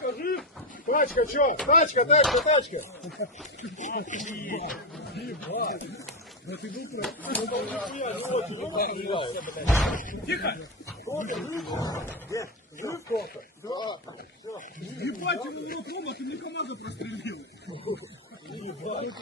Тока, жив? Тачка, чё? Тачка, тачка. Тихо! Жив Тока? Да. Ебать, ему в рот робот, ты мне команду прострелил. Ебать.